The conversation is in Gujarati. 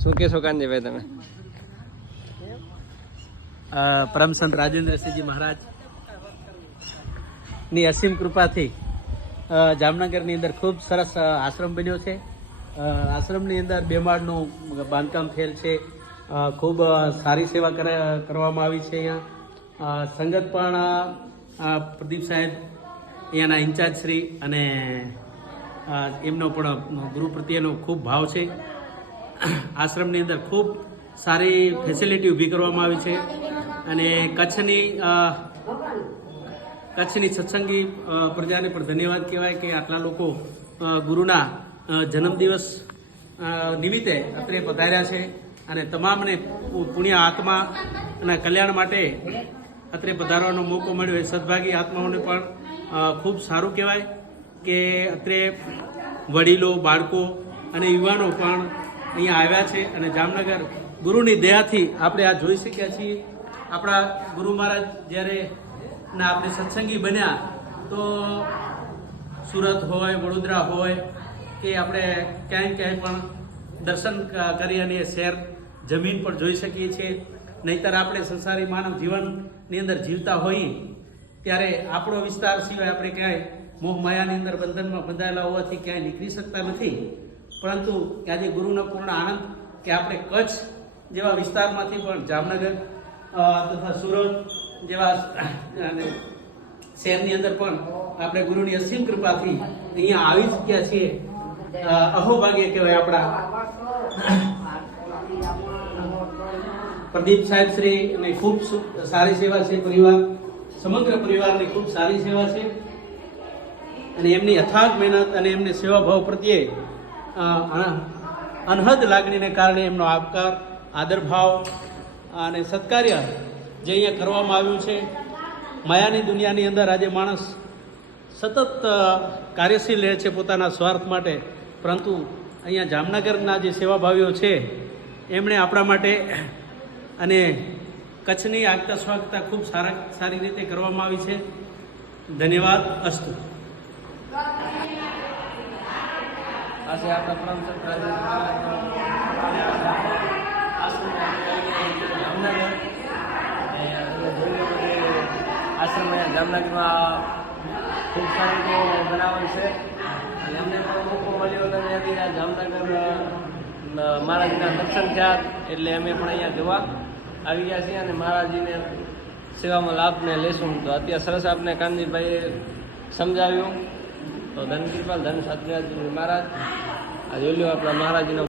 શું કહેશો કાનજીભાઈ તમે? પરમસંત રાજેન્દ્રસિંહજી મહારાજ ની અસીમ કૃપાથી જામનગરની અંદર ખૂબ સરસ આશ્રમ બન્યો છે. આશ્રમની અંદર 2 માળનું બાંધકામ થયેલ છે. ખૂબ સારી સેવા કરવામાં આવી છે. અહીંયા સંગત પણ પ્રદીપ સાહેબ અહીંયાના ઇન્ચાર્જ શ્રી અને એમનો પણ ગુરુ પ્રત્યેનો ખૂબ ભાવ છે. આશ્રમની અંદર ખૂબ સારી ફેસિલિટી ઊભી કરવામાં આવી છે અને કચ્છની સત્સંગી પ્રજાને પણ ધન્યવાદ કહેવાય કે આટલા લોકો ગુરુના જન્મદિવસ નિમિત્તે અત્રે પધાર્યા છે અને તમામને પુણ્ય આત્માના કલ્યાણ માટે અત્રે પધારવાનો મોકો મળ્યો. એ સદભાગી આત્માઓને પણ ખૂબ સારું કહેવાય કે અત્રે વડીલો, બાળકો અને યુવાનો પણ અહીંયા આવ્યા છે અને જામનગર ગુરુની દયાથી આપણે આ જોઈ શક્યા છીએ. આપણા ગુરુ મહારાજ જ્યારે આપણે સત્સંગી બન્યા તો સુરત હોય, વડોદરા હોય કે આપણે ક્યાંય પણ દર્શન કરી અને શહેર જમીન પણ જોઈ શકીએ છીએ. નહીંતર આપણે સંસારી માનવ જીવનની અંદર જીવતા હોઈએ ત્યારે આપણો વિસ્તાર સિવાય આપણે ક્યાંય મોહ માયાની અંદર બંધનમાં બંધાયેલા હોવાથી ક્યાંય નીકળી શકતા નથી. પરંતુ આજે ગુરુનો પૂર્ણ આનંદ કે આપણે કચ્છ જેવા વિસ્તારમાંથી પણ જામનગર તથા સુરત જેવા શહેરની અંદર પણ આપણે ગુરુની અસીમ કૃપાથી અહીંયા આવી ચૂક્યા છીએ. અહોભાગ્ય કહેવાય. આપણા પ્રદીપ સાહેબ શ્રી ની ખૂબ સારી સેવા છે. પરિવાર સમગ્ર પરિવારની ખૂબ સારી સેવા છે અને એમની અથાગ મહેનત અને એમને સેવાભાવ પ્રત્યે અનહદ લાગણીને કારણે એમનો આવકાર, આદરભાવ અને સત્કાર્ય જે અહીંયા કરવામાં આવ્યું છે. માયાની દુનિયાની અંદર આજે માણસ સતત કાર્યશીલ રહે છે પોતાના સ્વાર્થ માટે, પરંતુ અહીંયા જામનગરના જે સેવાભાવીઓ છે એમણે આપણા માટે અને કચ્છની આગતા સ્વાગતા ખૂબ સારી રીતે કરવામાં આવી છે. ધન્યવાદ. અસ્તુ. આજે આપણા પરમસંત આશ્રમ જામનગરમાં ખૂબ સારું બનાવેલ છે અને અમને પણ મોકો મળ્યો હતો ત્યાંથી જામનગર મહારાજના દર્શન થયા એટલે અમે પણ અહીંયા જોવા આવી ગયા છીએ અને મહારાજજીને સેવામાં લાભને લેશું. તો અત્યારે સરસ આપને કાનજીભાઈએ સમજાવ્યું. તો ધન કૃપાલ ધન સાધ્યાજી મહારાજ આ જોઈ લો આપણા મહારાજનો